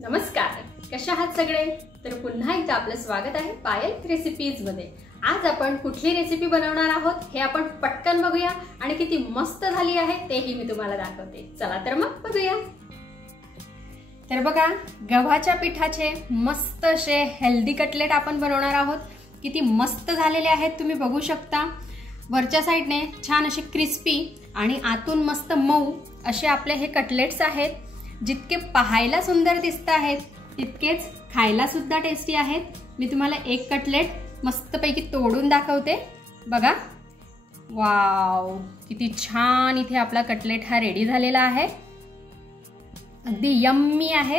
नमस्कार, कशा आहात सगळे? तर पुन्हा एकदा आपलं स्वागत आहे पायल रेसिपीज मध्ये। आज आपण कुठली रेसिपी बनवणार आहोत हे आपण पटकन बघूया आणि किती मस्त झाली आहे तेही मी तुम्हाला दाखवते। चला तर मग बघूया। तर बघा, गव्हाच्या पिठाचे मस्त असे हेल्दी कटलेट आपण बनवणार आहोत। किती मस्त झालेले आहेत तुम्ही बघू शकता। वरच्या साइडने छान असे क्रिस्पी आणि आतून मस्त मऊ असे आपले हे कटलेट्स आहेत। जितके पाहायला सुंदर दिसत आहेत तितकेच खायला सुद्धा टेस्टी आहेत। मी तुम्हाला एक कटलेट मस्तपैकी तोडून दाखवते। बघा, वाव, किती छान इथे आपला कटलेट हा रेडी झालेला आहे। अगदी यम्मी आहे।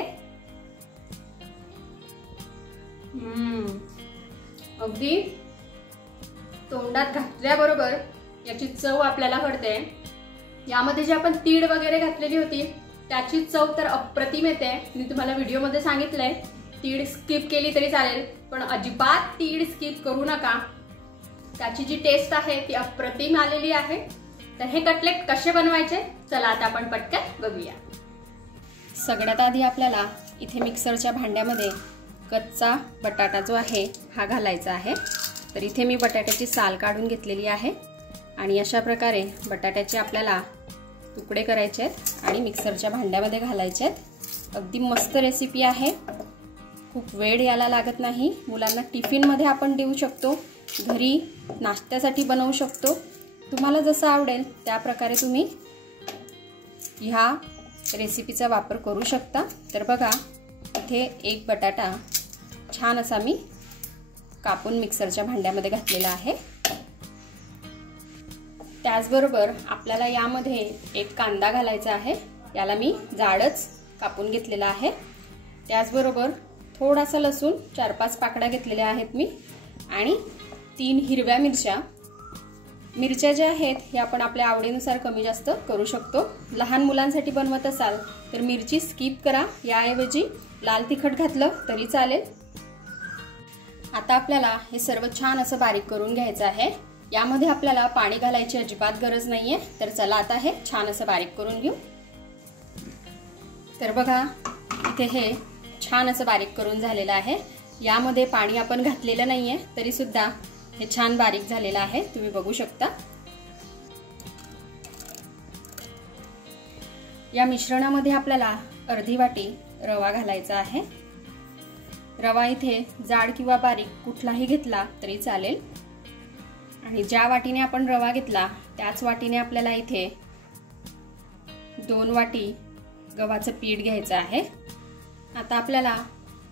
अगदी तोंडात घातल्याबरोबर याची चव आपल्याला कळते। यामध्ये जे आपण तीळ वगैरे घातलेली होती त्याची चव तर अप्रतिम येते। मी तुम्हाला व्हिडिओ मध्ये सांगितलंय तीळ स्किप केली तरी चालेल, पण अजिबात तीळ स्किप करू नका। त्याची जी टेस्ट आहे ती अप्रतिम आलेली आहे। तर हे कटलेट कसे बनवायचे चला आता आपण पटकन बघूया। सगळ्यात आधी आपल्याला इथे मिक्सरच्या भांड्यामध्ये कच्चा बटाटा जो आहे हा घालायचा आहे। तर इथे मी बटाट्याची साल काढून घेतलेली आहे आणि अशा प्रकारे बटाट्याचे आपल्याला तुकडे करायचे आहेत आणि मिक्सरच्या भांड्यामध्ये घालायचे आहेत। अगदी मस्त रेसिपी आहे, खूप वेळ याला लागत नाही। मुलांना टिफिन मध्ये आपण देऊ शकतो, घरी नाश्त्यासाठी बनवू शकतो। तुम्हाला जसं आवडेल त्या प्रकारे तुम्ही ह्या रेसिपीचा वापर करू शकता। तर बघा, इथे एक बटाटा छान असा मी कापून मिक्सरच्या भांड्यामध्ये घातलेला आहे। त्याचबरोबर आपल्याला यामध्ये एक कांदा घालायचा आहे, याला मी जाडच कापून घेतलेला आहे। त्याचबरोबर थोडासा लसूण 4-5 पाकळ्या घेतलेल्या आहेत मी, आणि 3 हिरव्या मिरच्या। मिरच्या ज्या आहेत हे आपण आपल्या आवडीनुसार कमी जास्त करू शकतो। लहान मुलांसाठी बनवत असाल तर मिरची स्किप करा, याऐवजी लाल तिखट घातलं तरी चालेल। आता आपल्याला हे सर्व छान असं बारीक करून घ्यायचं आहे। यामध्ये आपल्याला पाणी घालायची अजिबात गरज नाहीये। तर चला आता हे छान असं बारीक करून घेऊ। तर बघा, इथे हे छान असं बारीक करून झालेलं आहे। यामध्ये पाणी आपण घातलेलं नाहीये तरी सुद्धा हे छान बारीक झालेलं आहे, तुम्ही बघू शकता। या मिश्रणामध्ये आपल्याला अर्धी वाटी रवा घालायचा आहे। रवा इथे जाड किंवा बारीक कुठलाही घेतला तरी चालेल, आणि ज्या वाटीने आपण रवा घेतला त्याच वाटीने आपल्याला इथे 2 वाटी गव्हाचं पीठ घ्यायचं आहे। आता आपल्याला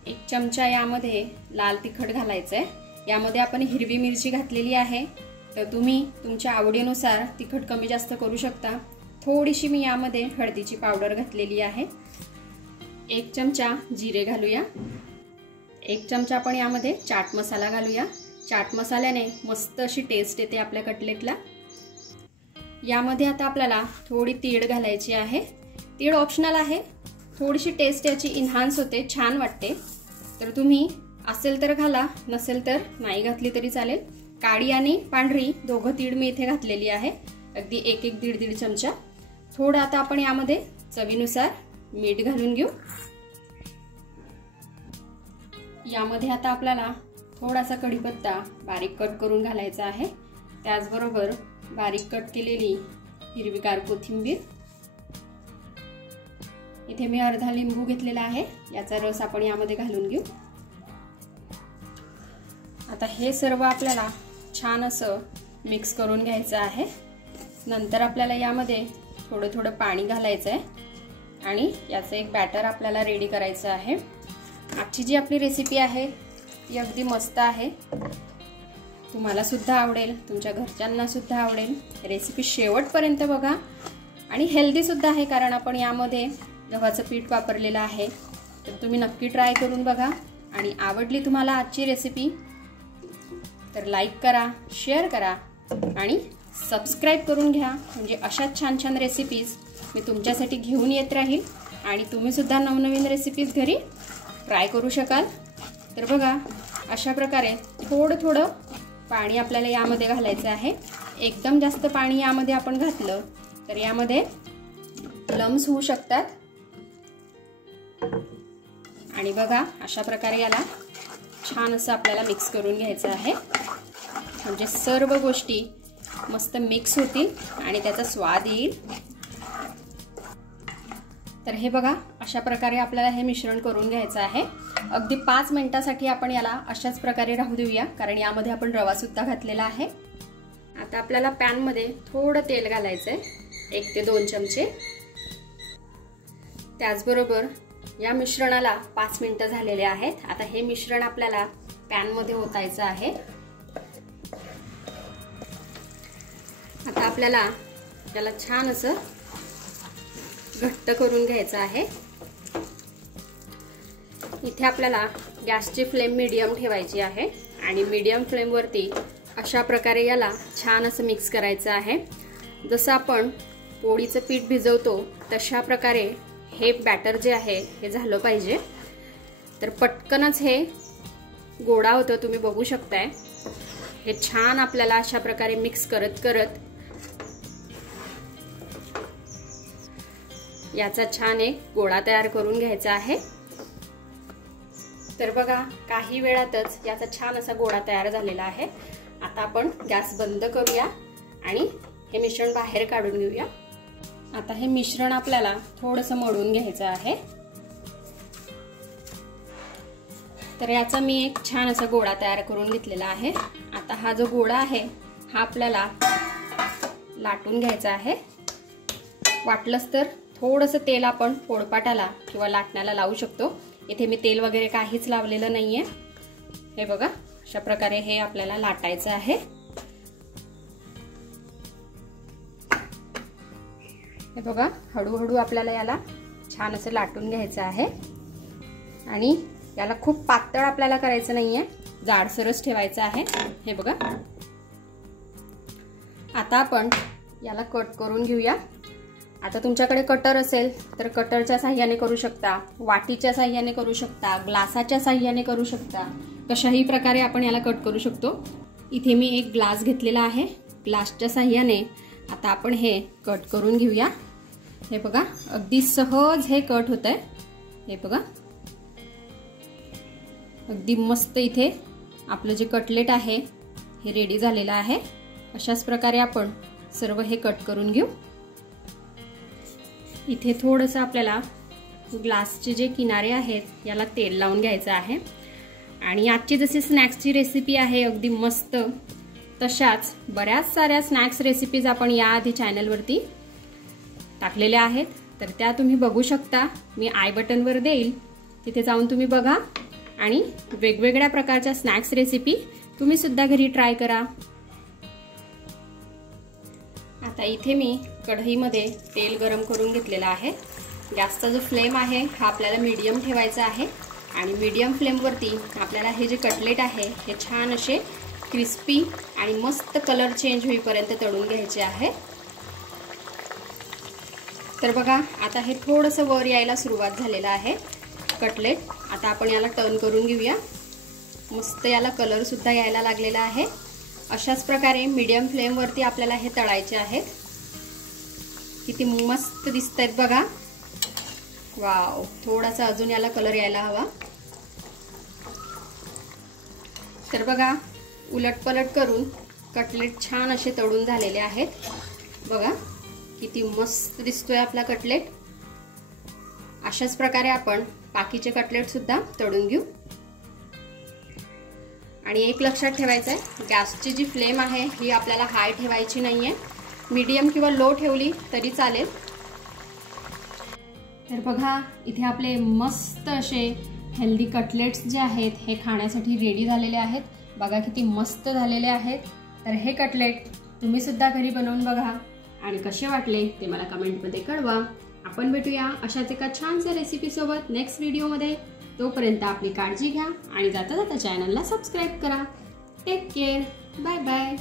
1 चमचा यामध्ये लाल तिखट घालायचं आहे। यामध्ये आपण हिरवी मिरची घातलेली आहे, तर तुम्ही तुमच्या आवडीनुसार तिखट कमी जास्त करू शकता। थोडीशी मी यामध्ये हळदीची पावडर घातलेली आहे। 1 चमचा जिरे घालूया। 1 चमचा आपण यामध्ये चाट मसाला घालूया। चाट मसाल्याने मस्त अशी टेस्ट येते आपल्या कटलेटला। यामध्ये आता आपल्याला थोडी तीळ घालायची आहे। तीळ ऑप्शनल आहे, थोडीशी टेस्ट याची इन्हान्स होते, छान वाटते। तर तुम्ही असेल तर घाला, नसेल तर नाही घातली तरी चालेल। काळी आणि पांढरी दोघं तीळ मी इथे घातलेली आहे, अगदी 1-1, 1.5 चमचा। थोडं आता आपण यामध्ये चवीनुसार मीठ घालून घेऊ। यामध्ये आता आपल्याला थोडासा कढीपत्ता बारीक कट करून घालायचा आहे। त्याचबरोबर बारीक कट केलेली हिरवीगार कोथिंबीर। इथे मी अर्धा लिंबू घेतलेला आहे, याचा रस आपण यामध्ये घालून घेऊ। आता हे सर्व आपल्याला छान असं मिक्स करून घ्यायचं आहे। नंतर आपल्याला यामध्ये थोडं थोडं पाणी घालायचं आहे आणि याचं एक बॅटर आपल्याला रेडी करायचं आहे। आजची जी आपली रेसिपी आहे ती अगदी मस्त आहे, तुम्हाला सुद्धा आवडेल, तुमच्या घरच्यांना सुद्धा आवडेल। रेसिपी शेवटपर्यंत बघा, आणि हेल्दी सुद्धा आहे कारण आपण यामध्ये गव्हाचं पीठ वापरलेलं आहे। तर तुम्ही नक्की ट्राय करून बघा, आणि आवडली तुम्हाला आजची रेसिपी तर लाईक करा, शेअर करा आणि सबस्क्राईब करून घ्या, म्हणजे अशाच छान छान रेसिपीज मी तुमच्यासाठी घेऊन येत राहील आणि तुम्ही सुद्धा नवनवीन रेसिपीज घरी ट्राय करू शकाल। तर बघा, अशा प्रकारे थोडं थोडं पाणी आपल्याला यामध्ये घालायचं आहे। एकदम जास्त पाणी यामध्ये आपण घातलं तर यामध्ये लम्स होऊ शकतात। आणि बघा अशा प्रकारे याला छान असं आपल्याला मिक्स करून घ्यायचं आहे, म्हणजे सर्व गोष्टी मस्त मिक्स होतील आणि त्याचा स्वाद येईल। तर हे बघा अशा प्रकारे आपल्याला हे मिश्रण करून घ्यायचं आहे। अगदी 5 मिनिटांसाठी आपण याला अशाच प्रकारे राहू देऊया, कारण यामध्ये आपण रवा सुद्धा घातलेला आहे। आता आपल्याला पॅन मध्ये थोडं तेल घालायचंय, 1 ते 2 चमचे। त्याचबरोबर या मिश्रणाला 5 मिनिटं झालेले आहेत। आता हे मिश्रण आपल्याला पॅन मध्ये ओतायचं आहे। आता आपल्याला याला छान असं घट्ट करून घ्यायचं आहे। इथे आपल्याला गॅसची फ्लेम मीडियम ठेवायची आहे आणि मीडियम फ्लेम वरती अशा प्रकारे याला छान असं मिक्स करायचं आहे। जसं आपण पोळीचं पीठ भिजवतो तशा प्रकारे हे बॅटर जे आहे हे झालं पाहिजे। तर पटकनच हे गोळा होतं, तुम्ही बघू शकताय। हे छान आपल्याला अशा प्रकारे मिक्स करत करत याचा छान एक गोळा तयार करून घ्यायचा आहे। तर बघा काही वेळातच याचा छान असा गोळा तयार झालेला आहे। आता आपण गॅस बंद करूया आणि हे मिश्रण बाहेर काढून घेऊया। आता हे मिश्रण आपल्याला थोडंसं मळून घ्यायचं आहे। तर याचा मी एक छान असा गोळा तयार करून घेतलेला आहे। आता हा जो गोळा आहे हा आपल्याला लाटून घ्यायचा आहे। वाटलंच तर थोडंसं तेल आपण पोळपाटाला किंवा लाटण्याला लावू शकतो। इथे मी तेल वगैरे काहीच लावलेलं नाहीये। हे बघा अशा प्रकारे हे आपल्याला लाटायचं आहे। हे बघा हळूहळू आपल्याला याला छान असं लाटून घ्यायचं आहे आणि याला खूप पातळ आपल्याला करायचं नाहीये, जाडसरच ठेवायचं आहे। हे बघा आता आपण याला कट करून घेऊया। आता तुमच्याकडे कटर असेल तर कटरच्या साहाय्याने करू शकता, वाटीच्या साहाय्याने करू शकता, ग्लासाच्या साहाय्याने करू शकता, कशाही प्रकारे आपण याला कट करू शकतो। इथे मी एक ग्लास घेतलेला आहे, ग्लासच्या साहाय्याने आता आपण हे कट करून घेऊया। हे बघा अगदी सहज हे कट होतंय। हे बघा अगदी मस्त इथे आपलं जे कटलेट आहे हे रेडी झालेलं आहे। अशाच प्रकारे आपण सर्व हे कट करून घेऊ। इथे थोडंसं आपल्याला ग्लासचे जे किनारे आहेत याला तेल लावून घ्यायचं आहे आणि आजची जशी स्नॅक्सची रेसिपी आहे अगदी मस्त, तशाच बऱ्याच साऱ्या स्नॅक्स रेसिपीज आपण याआधी चॅनलवरती टाकलेल्या आहेत। तर त्या तुम्ही बघू शकता, मी आय बटनवर देईल, तिथे जाऊन तुम्ही बघा आणि वेगवेगळ्या प्रकारच्या स्नॅक्स रेसिपी तुम्ही सुद्धा घरी ट्राय करा। आता इथे मी कढईमध्ये तेल गरम करून घेतलेला आहे। गॅसचा जो फ्लेम आहे हा आपल्याला मीडियम ठेवायचा आहे आणि मीडियम फ्लेमवरती आपल्याला हे जे कटलेट आहे हे छान असे क्रिस्पी आणि मस्त कलर चेंज होईपर्यंत तळून घ्यायचे आहे। तर बघा आता हे थोडंसं वर यायला सुरुवात झालेलं आहे कटलेट। आता आपण याला टर्न करून घेऊया। मस्त याला कलर सुद्धा यायला लागलेला आहे। अशाच प्रकारे मीडियम फ्लेम वरती आपल्याला हे तळायचे आहेत। किती मस्त दिसतायत बघा, वाव, थोडासा अजून याला कलर यायला हवा। तर बघा उलटपलट करून कटलेट छान असे तळून झालेले आहेत। बघा किती मस्त दिसतोय आपला कटलेट। अशाच प्रकारे आपण बाकीचे कटलेट सुद्धा तळून घेऊ। आणि एक लक्षात ठेवायचं आहे, गॅसची जी फ्लेम आहे ही आपल्याला हाय ठेवायची नाहीये, मीडियम किंवा लो ठेवली तरी चालेल। तर बघा इथे आपले मस्त असे हेल्दी कटलेट्स जे आहेत हे खाण्यासाठी रेडी झालेले आहेत। बघा किती मस्त झालेले आहेत। तर हे कटलेट तुम्ही सुद्धा घरी बनवून बघा आणि कसे वाटले ते मला कमेंटमध्ये कळवा। आपण भेटूया अशाच एका छानशा रेसिपी सोबत नेक्स्ट व्हिडिओमध्ये। तोपर्यंत आपली काळजी घ्या आणि जाता जाता चॅनलला सबस्क्राइब करा। Take care, bye bye.